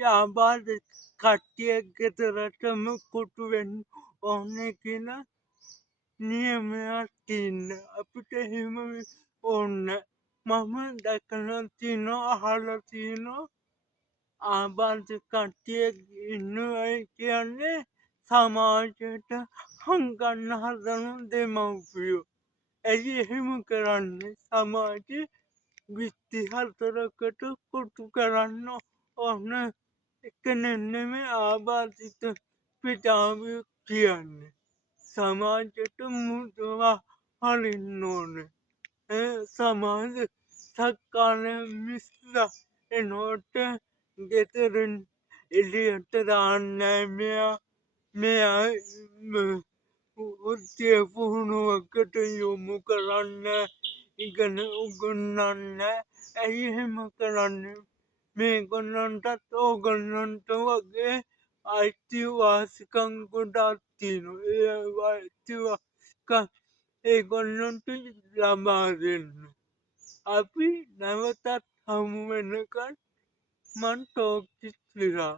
යාබාද කට්ටියක් ගෙදරටම කොටු වෙන්න ඕනේ කියලා නියමයක් තියෙනවා. අපිට එහෙම ඕනේ නෑ. මම දැකලා තියෙනවා අහලා තියෙනවා ආබාධ කට්ටියක් ඉන්නවයි කියන්නේ සමාජයට හංගන්න හදන දෙමව්පියෝ. ඇයි එහෙම කරන්නේ? සමාජෙ බිත්ති හතරකට කොටු කරන්න ඕන එක නෙමෙයි ආබාධිත පිටාවය කියන්නේ. සමාජයට මුදවා හරින්න ඕනේ. සමාජ සක්කාන මිස්ලා එනෝට ගෙදරින් එළියට දාන්නෑ මෙයා වෘත්තීය පුහුණුවකට යොමු කරන්නේ ඉගෙන උගන්වන්නේ ඇයි එහෙම කරන්නේ? මේගොල්ලන්ටත් ඕගොල්ලන්ට වගේ අයිතිවාසිකම් ගොඩාක් තියෙනවා. ඒ අයිතිවාසිකම් ඒගොල්ලන්ට ලබා දෙන්න. අපි නැවතත් හමු වෙනකන් මං ටෝකිස් විරා.